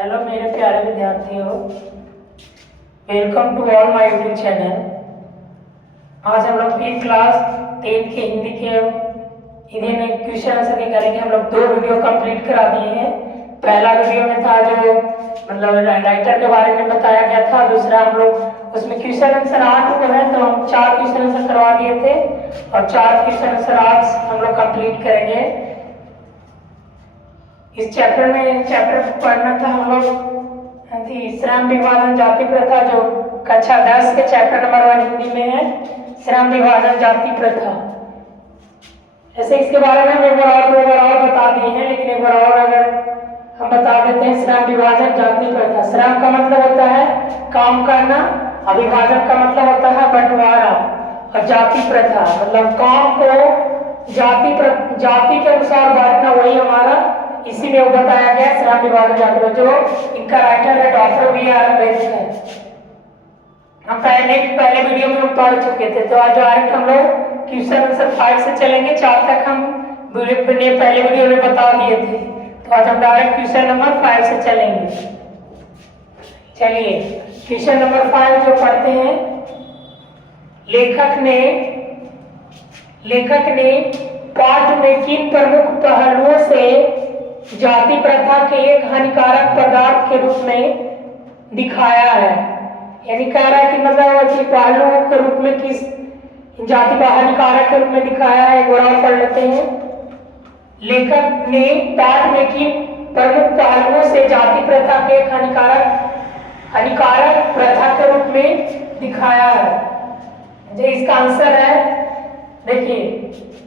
Hello मेरे प्यारे विद्यार्थियों, welcome to all my YouTube channel. आज हम लोग फिर क्लास 10 के हिंदी के इन्हें क्वेश्चन आंसर के करेंगे। हम लोग 2 वीडियो कंप्लीट करा दिए हैं। पहला वीडियो में था जो मतलब राइटर के बारे में बताया गया था, दूसरा हम लोग उसमें क्वेश्चन आंसर 8 को है तो हम 4 क्वेश्चन आंसर करवा दिए थे और 4 क्वेश्चन आंसर आज हम लोग कंप्लीट करेंगे। इस चैप्टर पढ़ना था हम लोग श्रम विभाजन जाति प्रथा, जो कक्षा 10 के चैप्टर नंबर 1 हिंदी में है, श्रम विभाजन जाति प्रथा। ऐसे इसके बारे में हम एक बार और 2 बार और बता दिए हैं, लेकिन एक बार और अगर हम बता देते हैं। श्रम विभाजन जाति प्रथा, श्रम का मतलब होता है काम करना, अविभाजन का मतलब होता है बंटवारा, और जाति प्रथा मतलब काम को जाति के अनुसार बांटना, वही हमारा इसी में वो बताया गया श्रम विभाजन जाति प्रथा। जो इनका राइटर है डॉक्टर बी.आर. अम्बेडकर। हम पहले वीडियो में हम पढ़ चुके थे, तो आज डायरेक्ट हम लोग क्वेश्चन आंसर 5 से चलेंगे। 4 तक हम पहले वीडियो में बता दिए थे, तो आज हम डायरेक्ट क्वेश्चन नंबर 5 से चलेंगे। चलिए क्वेश्चन नंबर 5 जो पढ़ते हैं, लेखक ने पाठ में किन प्रमुख पहलुओं से जाति प्रथा के एक हानिकारक पदार्थ के रूप में दिखाया है। यानी कह रहा है कि मतलब पहलुओं के रूप में किस जाति का हानिकारक के रूप में दिखाया है। एक बार और पढ़ लेते हैं। लेखक ने पाठ में किन प्रमुख पहलुओं से जाति प्रथा के एक हानिकारक प्रथा के रूप में दिखाया है। जो इसका आंसर है, देखिए,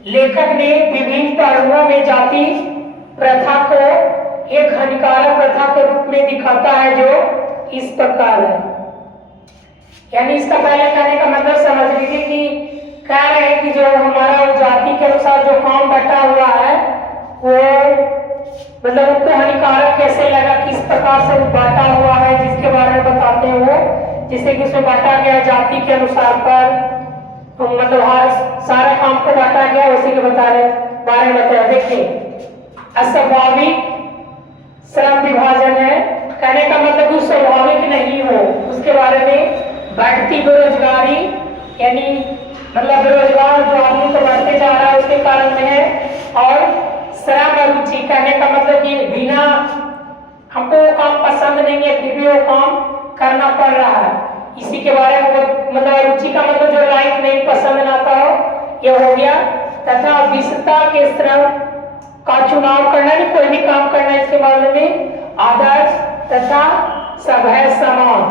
लेखक ने विभिन्न पहलुओं में जाति प्रथा को एक हानिकारक प्रथा के रूप में दिखाता है, जो इस प्रकार है। यानी इसका पहले कहने का मतलब समझ लीजिए कि कह रहे हैं कि जो हमारा जाति के अनुसार जो काम बटा हुआ है, वो मतलब उनको हानिकारक कैसे लगा, किस प्रकार से बांटा हुआ है, जिसके बारे में बताते हैं वो। जिसे कि उसमें बांटा गया जाति के अनुसार पर, तो मतलब हर सारा काम को बांटा गया, उसी के बारे में बताया। देखिए, अस्वाभाविक श्रम विभाजन है, कहने का मतलब कुछ स्वाभाविक नहीं हो, उसके बारे में। बढ़ती बेरोजगारी, यानी मतलब बेरोजगार जो आदमी तो बढ़ते जा रहा है उसके कारण में है। और श्रम अरुचि, कहने का मतलब कि बिना हमको वो काम पसंद नहीं है फिर भी वो काम करना पड़ रहा है, इसी के बारे में मतलब रुचि का मतलब जो लाइक नहीं, पसंद आता हो, ये हो गया। तथा विषता के श्रम का चुनाव करना, नहीं कोई भी काम करना, इसके बारे में। आदर्श तथा सभ्य समाज,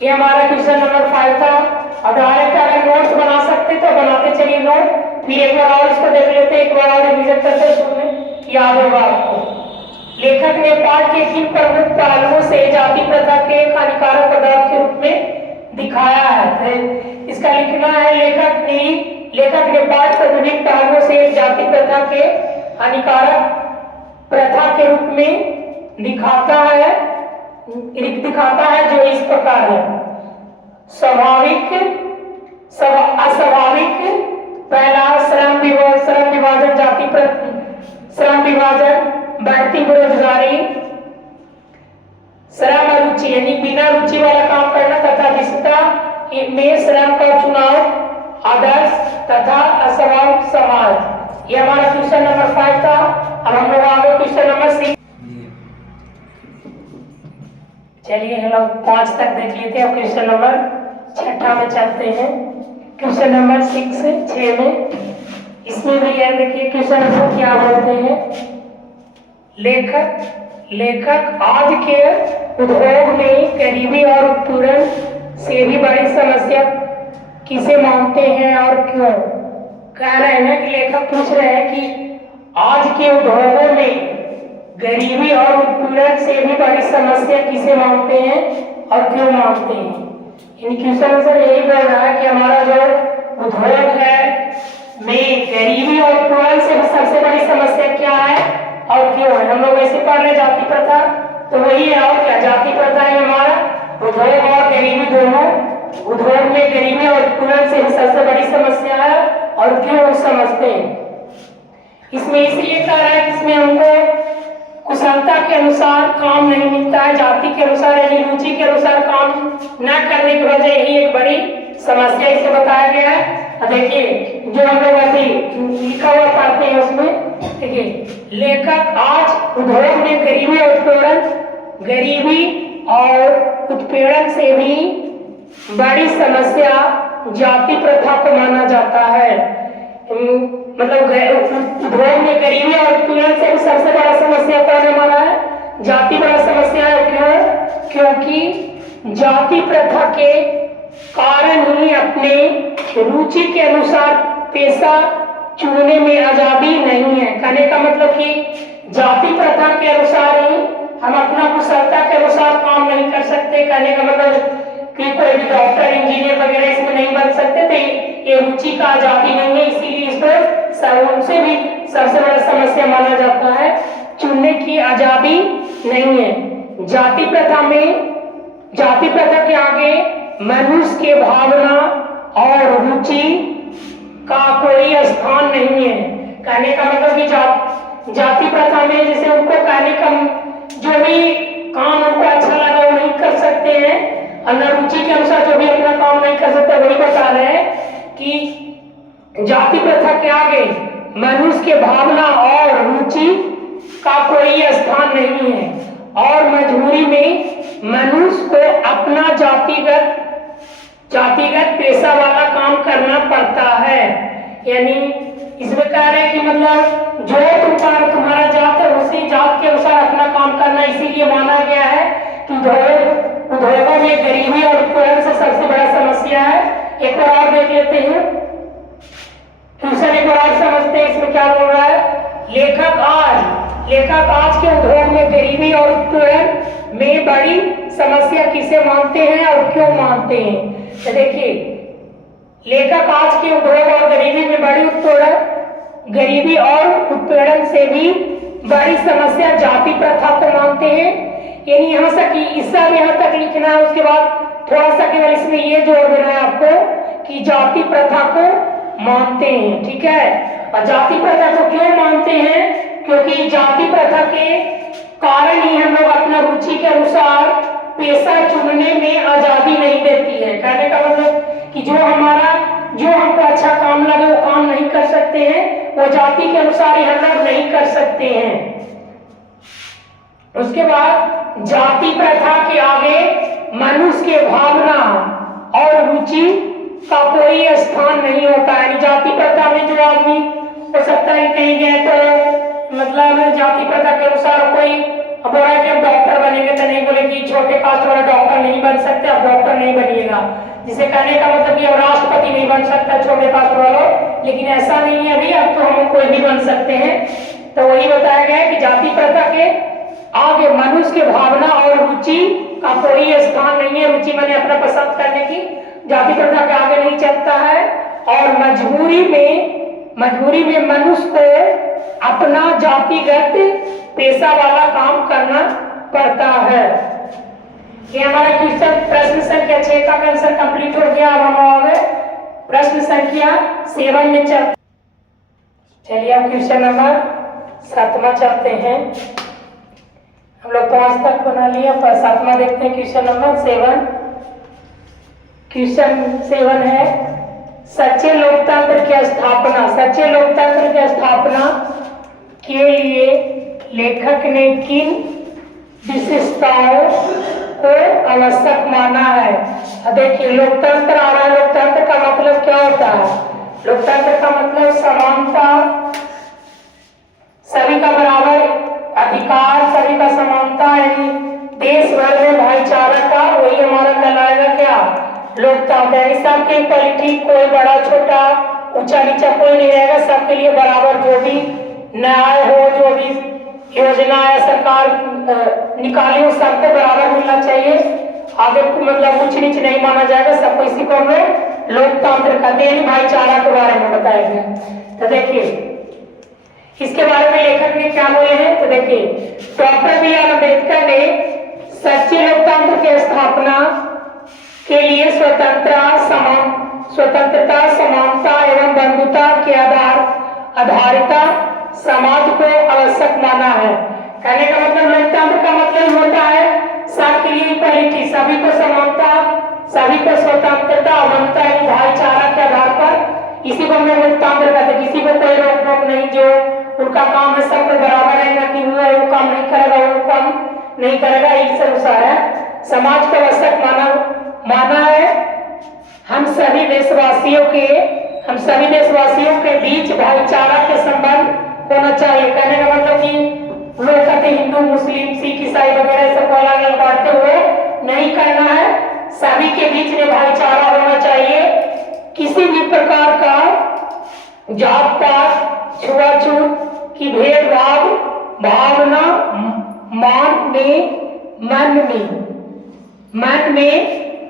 ये हमारा क्वेश्चन नंबर 5 था। अब डायरेक्ट अगर नोट्स बना सकते तो बनाते चलिए नोट, फिर एक बार और इसको देख लेते, एक बार और रिवीजन करते, सुनने याद होगा आपको। लेखक ने पाठ के किन प्रमुख पहलुओं से जाति प्रथा के हानिकारक पदार्थ के रूप में दिखाया है। इसका लिखना है, लेखक ने पाठ के विभिन्न पहलुओं से जाति प्रथा के हानिकारक प्रथा के रूप में दिखाता है, जो इस प्रकार है। अस्वाभाविक, पहला श्रम विभाजन जाति प्रथा, श्रम विभाजन, बढ़ती बेरोजगारी, श्रम अरुचि यानी बिना रुचि वाला काम करना, तथा विषता में श्रम का चुनाव, आदर्श तथा असवाभाविक समाज। ये हमारा क्वेश्चन नंबर 5 था। अब हम लोग आगे क्वेश्चन नंबर 6, चलिए हम लोग 5 तक देख लेते हैं। क्वेश्चन नंबर 6 में चलते हैं। क्वेश्चन नंबर 6 में, इसमें भी है, देखिए क्वेश्चन नंबर क्या बोलते हैं। लेखक आज के उद्योग में गरीबी और उत्पीड़न से भी बड़ी समस्या किसे मानते हैं और क्यों। कह रहे हैं कि लेखक पूछ रहे हैं कि आज के उद्योगों में गरीबी और उत्पीड़न से भी बड़ी समस्या किसे मानते हैं और क्यों मानते हैं। इन क्वेश्चन आंसर यही बोल रहा है कि हमारा जो उद्योग है में गरीबी और उत्पीड़न से सबसे बड़ी समस्या क्या है और क्यों है। हम लोग ऐसे पढ़ रहे जाति प्रथा, तो वही है। और क्या जाति प्रथा है हमारा उद्योग और गरीबी दोनों। उद्योग में गरीबी और उत्पीड़न से सबसे बड़ी समस्या है और क्यों समझते हैं। इसमें इसलिए कह रहा है कि इसमें हमको कुशलता के अनुसार काम नहीं मिलता है, जाति के अनुसार यानी रुचि के अनुसार काम न करने की वजह यही एक बड़ी समस्या इसे बताया गया है। देखिए जो हम लोग अभी लिखा हुआ पढ़ते हैं उसमें देखिए, लेखक आज उद्योग में गरीबी और उत्पीड़न से भी बड़ी समस्या जाति प्रथा को माना जाता है। मतलब उद्योग में गरीबी और उत्पीड़न से भी सबसे बड़ा समस्या कौन है हमारा है? जाति बड़ा समस्या है। क्यों? क्योंकि जाति प्रथा के कारण ही अपने रुचि के अनुसार पेशा चुनने में आजादी नहीं है। कहने का मतलब कि जाति प्रथा के अनुसार ही हम अपना कुशलता के अनुसार काम नहीं कर सकते। कहने का मतलब कि कोई भी डॉक्टर इंजीनियर वगैरह इसमें नहीं बन सकते थे, ये रुचि का आजादी नहीं है, इसीलिए इसको उनसे भी सबसे बड़ा समस्या माना जाता है, चुनने की आजादी नहीं है। जाति प्रथा के आगे मनुष्य के भावना और रुचि का कोई स्थान नहीं है। कहने का मतलब कि जाति प्रथा में जैसे उनको कहने का जो भी काम उनको अच्छा लगा वो नहीं कर सकते हैं, और रुचि के अनुसार जो भी अपना काम नहीं कर सकते, वही बता रहे हैं कि जाति प्रथा के आगे मनुष्य के भावना और रुचि का कोई स्थान नहीं है, और मजबूरी में मनुष्य को अपना जातिगत पेशा वाला काम करना पड़ता है। यानी इसमें कह रहे हैं कि मतलब जो तुम्हारा जात है उसी जात के अनुसार अपना काम करना, इसीलिए माना गया है कि उद्योगों में गरीबी और उत्पीड़न से सबसे बड़ा समस्या है। एक बार और देख लेते हैं, ट्यूशन एक बार समझते हैं इसमें क्या बोल रहा है। लेखक आज के उद्योग में गरीबी और उत्पीड़न में बड़ी समस्या किसे मानते हैं और क्यों मानते हैं? तो देखिए, लेखक आज के उद्योग और गरीबी और उत्पीड़न से भी बड़ी समस्या जाति प्रथा को मानते हैं। यानी यहाँ से यहाँ तक लिखना है, उसके बाद थोड़ा सा केवल इसमें ये जोड़ देना है आपको कि जाति प्रथा को मानते हैं। ठीक है, और जाति प्रथा को क्यों मानते हैं? क्योंकि जाति प्रथा के कारण ही हम लोग अपना रुचि के अनुसार पेशा चुनने में आजादी नहीं देती है। कहने का मतलब कि जो हमको अच्छा काम लगे वो काम नहीं कर सकते हैं, वो जाति के अनुसार ही हम लोग नहीं कर सकते हैं। उसके बाद जाति प्रथा के आगे मनुष्य के भावना और रुचि का कोई स्थान नहीं होता है। जाति प्रथा में जो आदमी हो सकता है कहीं गए तो मतलब जाति प्रथा के अनुसार कोई बोला कि हम डॉक्टर बनेंगे, तो नहीं बोले कि छोटे कास्ट वाला डॉक्टर नहीं बन सकते, अब डॉक्टर नहीं बनिएगा। जिसे कहने का मतलब कि अब राष्ट्रपति नहीं बन सकता छोटे कास्ट वालों, लेकिन ऐसा नहीं है अभी, अब तो हम कोई भी बन सकते हैं। तो वही बताया गया है कि जाति प्रथा के आगे मनुष्य के भावना और रुचि का कोई स्थान नहीं है। रुचि मैंने अपना पसंद करने की, जाति प्रथा के आगे नहीं चलता है, और मजबूरी में मनुष्य को अपना जातिगत पेशा वाला काम करना पड़ता है। ये हमारा क्वेश्चन प्रश्न संख्या 6 का आंसर कंप्लीट हो गया। अब हम आगे प्रश्न संख्या 7 में चलिए अब क्वेश्चन नंबर 7वां चलते हैं। हम लोग 5 तक बना लिया, पर 7वां देखते हैं क्वेश्चन नंबर 7। क्वेश्चन 7 है सच्चे लोकतंत्र की स्थापना के लिए लेखक ने किन विशेषताओं को आवश्यक माना है? देखिए, लोकतंत्र आ रहा है। लोकतंत्र का मतलब क्या होता है? लोकतंत्र का मतलब समानता, सभी का बराबर अधिकार, सभी का समानता, यानी देश भर में भाईचारा का, वही हमारा कहलाएगा क्या? लोकतंत्र। यानी सबके इक्वलिटी, कोई बड़ा छोटा ऊंचा नीचा कोई नहीं रहेगा, सबके लिए बराबर जो भी न्याय हो, जो भी योजना है सरकार निकाली हो, सबको बराबर मिलना चाहिए। आगे मतलब ऊंच नीच नहीं माना जाएगा, सबको इसी को हम लोकतंत्र कहते हैं। भाईचारा के बारे में बताया गया। तो देखिए इसके बारे में लेखक ने क्या बोले हैं, तो देखिए डॉक्टर बी आर अम्बेडकर ने सच्चे लोकतंत्र की स्थापना के लिए स्वतंत्रता, समानता एवं बंधुता के आधारित समाज को आवश्यक माना है। कहने का मतलब लोकतंत्र का मतलब होता है सबके लिए इक्वालिटी, सभी को समानता, सभी को स्वतंत्रता और बनता है भाईचारा के आधार पर। इसी को हम लोग लोकतंत्र कहते हैं। किसी को कोई रोक टोक नहीं, जो उनका काम है सबको बराबर है, ना कि वो काम नहीं करेगा वो काम नहीं करेगा, इस अनुसार है। समाज को आवश्यक माना है हम सभी देशवासियों के बीच भाईचारा के संबंध होना चाहिए। कहने का मतलब कि लोग कहते हिंदू मुस्लिम सिख ईसाई वगैरह सबको अलग अलग बांटते हुए नहीं करना है, सभी के बीच में भाईचारा होना चाहिए। किसी भी प्रकार का जात पात छुआछूत की भेदभाव भावना मन में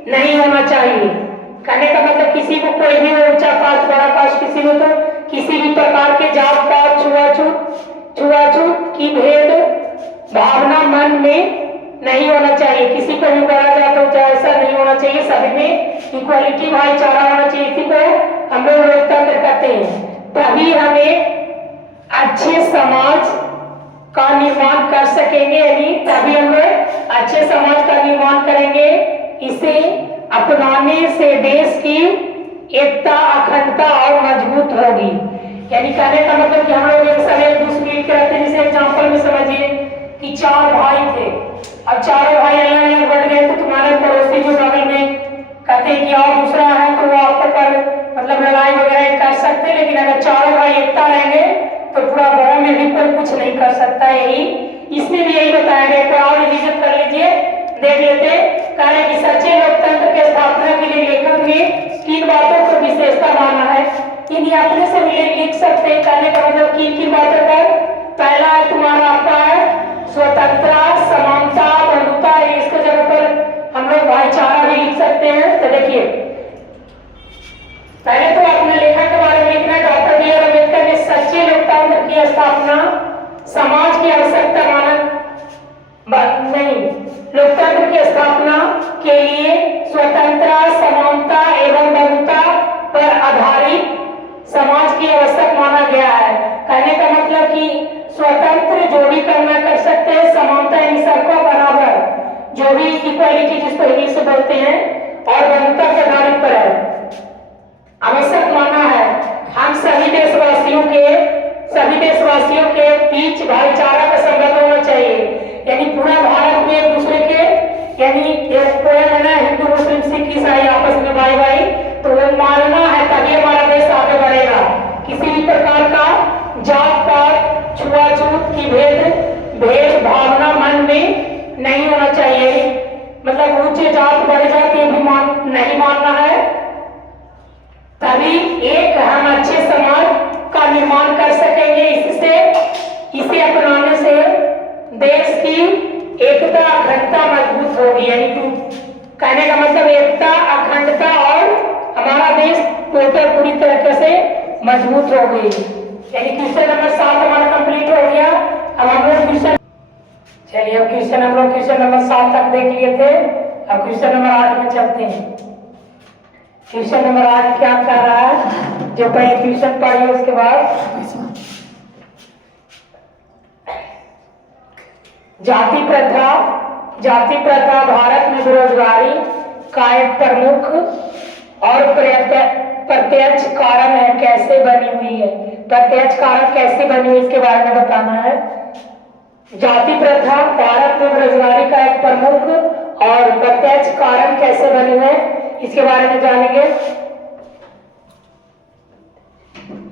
नहीं होना चाहिए। कहने का मतलब किसी को कोई भी ऊंचा कास्ट बड़ा कास्ट किसी को, तो किसी भी प्रकार के जात पात छुआछूत की भेद भावना मन में नहीं होना चाहिए। किसी को भी बड़ा जात ऊंचा ऐसा नहीं होना चाहिए, सभी में इक्वालिटी भाईचारा होना चाहिए। इसी को हम लोग लोकतंत्र कहते हैं। तभी हमें अच्छे समाज का निर्माण कर सकेंगे, यानी तभी हम लोग अच्छे समाज का निर्माण करेंगे। इसे अपनाने से देश की एकता अखंडता और मजबूत होगी। यानी कहने का मतलब कि हम लोग एक साथ एक दूसरे मिलकर रहते हैं। जैसे एग्जाम्पल में समझिए कि 4 भाई थे, अब चारों भाई अलग अलग बढ़ गए, तो तुम्हारे पड़ोसी जो बगल में कहते हैं कि और दूसरा है तो वो आपको पर मतलब लड़ाई वगैरह कर सकते, लेकिन अगर चारों भाई एकता रहेंगे तो पूरा गांव में भी कोई कुछ नहीं कर सकता। यही इसमें भी यही बताया गया। और रिविजन कर लीजिए, देख लेते। कह रहे कि सच्चे लोकतंत्र के स्थापना के लिए लेखक ने 3 बातों को विशेषता माना है। इन्हें अपने से लिख सकते हैं। कहने का मतलब किन बातों पर? पहला है तुम्हारा आपका है स्वतंत्रता, समानता, बंधुता। इसको जगह पर हम लोग भाईचारा भी लिख सकते हैं। तो देखिए पहले तो अपने लेखक के बारे में लिखना है। Doctor B R. अम्बेडकर ने सच्चे लोकतंत्र की स्थापना समाज की आवश्यकता माना नहीं, लोकतंत्र की स्थापना के लिए स्वतंत्रता, समानता एवं बंधुता पर आधारित समाज की आवश्यक माना गया है। कहने का मतलब कि स्वतंत्र जो भी करना कर सकते हैं, समानता यानी सबको बराबर जो भी इक्वालिटी जिसको इंग्लिश से बोलते हैं, और बंधुता के आधारित पर है आवश्यक माना है। हम सभी देशवासियों के बीच भाईचारा का संबंध होना चाहिए। यानी पूरा भारत में एक दूसरे के, यानी एक कोई हिंदू मुस्लिम सिख ईसाई आपस में भाई भाई, तो वो मानना है तभी हमारा देश आगे बढ़ेगा। किसी भी प्रकार का जात पात छुआछूत की भेद भावना मन में नहीं होना चाहिए। मतलब ऊंचे जात बड़े जात ये भी नहीं मानना है। तभी एक हम अच्छे समाज का निर्माण कर सकेंगे। इसे अपनाने से देश की एकता अखंडता मजबूत होगी। यानी कहने का मतलब एकता अखंडता और हमारा देश टोटल पूरी तरीके से मजबूत हो गई। यानी क्वेश्चन नंबर 7 हमारा कंप्लीट हो गया। अब हम लोग क्वेश्चन चलिए अब क्वेश्चन नंबर 7 तक देख लिए थे। अब क्वेश्चन नंबर 8 में चलते हैं। क्वेश्चन नंबर 8 क्या कह रहा है, जो पहले क्वेश्चन पढ़िए उसके बाद जाति प्रथा भारत में बेरोजगारी का एक प्रमुख और प्रत्यक्ष कारण है। कैसे बनी हुई है, प्रत्यक्ष कारण कैसे बनी हुई इसके बारे में बताना है। जाति प्रथा भारत में बेरोजगारी का एक प्रमुख और प्रत्यक्ष कारण कैसे बनी है इसके बारे में जानेंगे।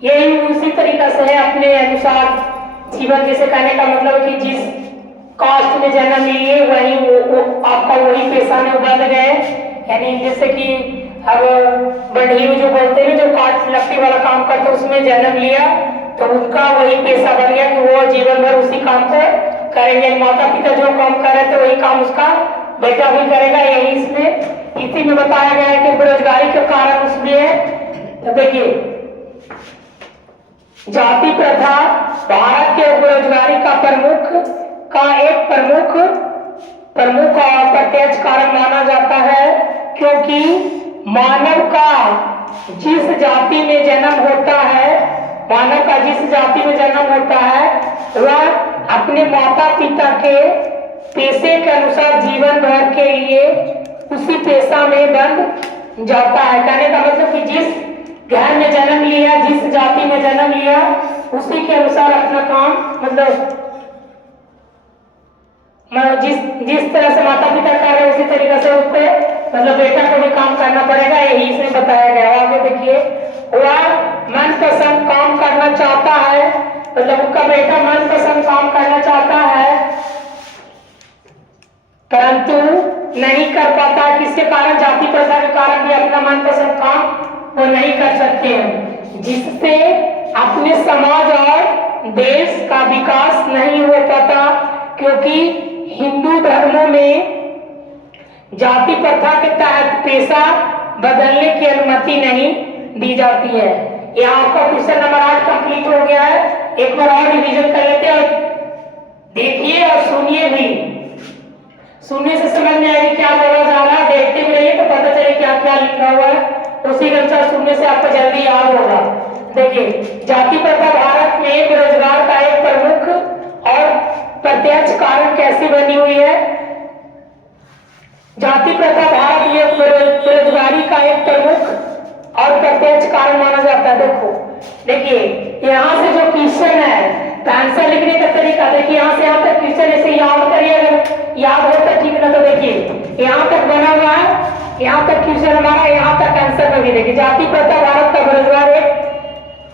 यही उसी तरीका से है अपने अनुसार जीवन, जैसे कहने का मतलब कि जिस कास्ट में जन्म लिए वही आपका वही पेशा में बंध गए। यानी जैसे कि अब बढ़िया जो बोलते हैं जो काट लकड़ी वाला काम करते उसमें जन्म लिया तो उनका वही पेशा बन गया कि वो जीवन भर उसी काम को करेंगे। माता पिता जो काम कर रहे थे वही काम उसका बेटा भी करेगा। यही इसमें इसी में बताया गया है कि बेरोजगारी के कारण उसमें है। तो देखिए जाति प्रथा भारत के बेरोजगारी का एक प्रमुख और प्रत्यक्ष कारण माना जाता है, क्योंकि मानव का जिस जाति में जन्म होता है वह अपने माता पिता के पेशे के अनुसार जीवन भर के लिए उसी पेशा में बंध जाता है। कहने का मतलब कि जिस घर में जन्म लिया, जिस जाति में जन्म लिया, उसी के अनुसार अपना काम, मतलब जिस तरह से माता पिता कर रहे उसी तरीके से उसको, मतलब बेटा को भी काम करना पड़ेगा, यही इसमें बताया गया है। आगे देखिए, वह मनपसंद काम करना चाहता है, मतलब उसका बेटा मनपसंद काम करना चाहता है परंतु नहीं कर पाता। किसके कारण? जाति प्रथा के कारण भी अपना मनपसंद काम वो नहीं कर सकते हैं, जिससे अपने समाज और देश का विकास नहीं हो पाता। क्योंकि हिंदू धर्मों में जाति प्रथा के तहत पेशा बदलने की अनुमति नहीं दी जाती है। यह आपका क्वेश्चन नंबर 8 कंप्लीट हो गया है। एक बार और रिवीजन कर लेते हैं, देखिए और सुनिए भी। सुनने से समझ में आएगी क्या बोला जा रहा है, देखते भी रहिए तो पता चले क्या क्या लिखा हुआ है, उसी के अनुसार सुनने से आपको जल्दी याद होगा। देखिए, जाति प्रथा भारत में बेरोजगार का एक प्रमुख और प्रत्यक्ष कारण कैसे बनी हुई है? जाति प्रथा भारत में बेरोजगारी का एक प्रमुख और प्रत्यक्ष कारण माना जाता है। देखिए यहाँ से जो क्वेश्चन है तो आंसर लिखने का तरीका देखिए, यहाँ से यहाँ तक क्वेश्चन ऐसे याद करिए, अगर याद हो तो ठीक, ना तो देखिए यहाँ तक बना हुआ है, यहाँ तक क्वेश्चन हमारा, यहाँ तक आंसर में भी देखिए। जाति प्रथा भारत का बेरोजगार एक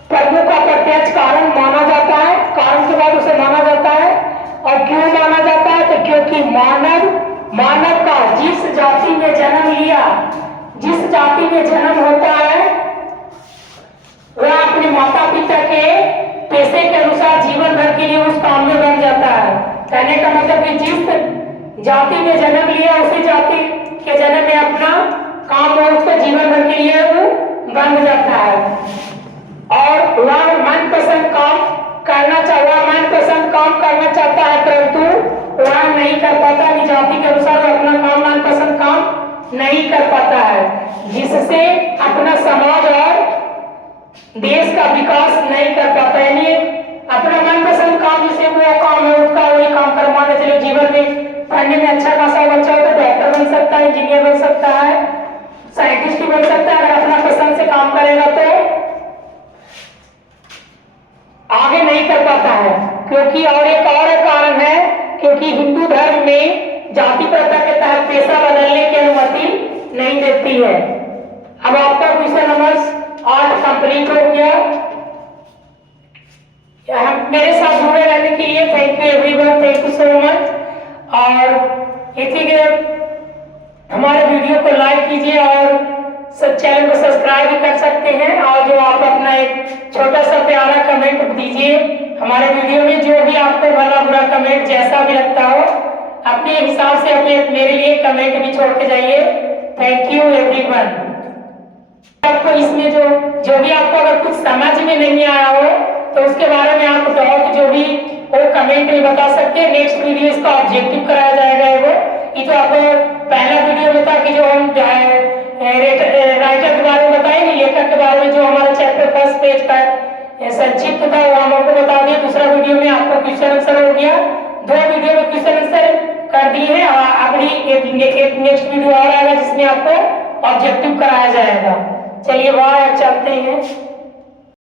प्रमुख का प्रत्यक्ष कारण माना जाता है, कारण के बाद उसे माना जाता है। और क्यों माना जाता है? तो क्योंकि मानव का जिस जाति में जन्म लिया, जिस जाति में जन्म होता है, वह अपने माता पिता के पेशे के अनुसार जीवन भर के लिए उस काम में बन जाता है। कहने का मतलब कि जिस जाति में जन्म लिया, उसी जाति के जन्म में अपना काम और उसका जीवन भर के लिए वो बन जाता है। और वह मनपसंद काम करना चाहता है परंतु वह नहीं कर पाता, जाति के अनुसार अपना काम, मनपसंद काम नहीं कर पाता है, जिससे अपना समाज और देश का विकास नहीं कर पाता। यानी अपना मनपसंद काम, जिसे वो काम है उसका वही काम कर, मान चलो जीवन में पढ़ने में अच्छा खासा बच्चा हो तो डॉक्टर बन सकता है, इंजीनियर बन सकता है, साइंटिस्ट भी बन सकता है। अगर अपना पसंद से काम करेगा तो आगे नहीं कर पाता है। क्योंकि और एक और कारण है, क्योंकि हिंदू धर्म में जाति प्रथा के तहत पेशा बदलने की अनुमति नहीं देती है। अब आपका क्वेश्चन नंबर 8 कंप्लीट हो गया। मेरे साथ जुड़े रहने के लिए thank you everyone, thank you so much. और इसी के हमारे वीडियो को लाइक कीजिए और चैनल को सब्सक्राइब भी कर सकते हैं। और जो आप अपना एक छोटा सा प्यारा कमेंट दीजिए हमारे वीडियो में, जो भी आपको भला बुरा कमेंट जैसा भी लगता हो अपने हिसाब से अपने मेरे लिए कमेंट भी छोड़ के जाइए। Thank you everyone. आपको इसमें जो भी आपको अगर कुछ समझ में नहीं आया हो तो उसके बारे में आप डाउट जो भी वो कमेंट में बता सकते हैं। नेक्स्ट वीडियो इसका ऑब्जेक्टिव कराया जाएगा। ये तो आपको पहला वीडियो में था कि जो हम राइटर के बारे में बताए, लेखक के बारे में, जो हमारा चैप्टर फर्स्ट पेज का संक्षिप्त था वो हम आपको बता दिया। दूसरा वीडियो में आपको क्वेश्चन आंसर हो गया, 2 वीडियो में क्वेश्चन आंसर कर दिए हैं। अगली एक नेक्स्ट वीडियो और आएगा जिसमें आपको ऑब्जेक्टिव कराया जाएगा। चलिए बाय, चलते हैं।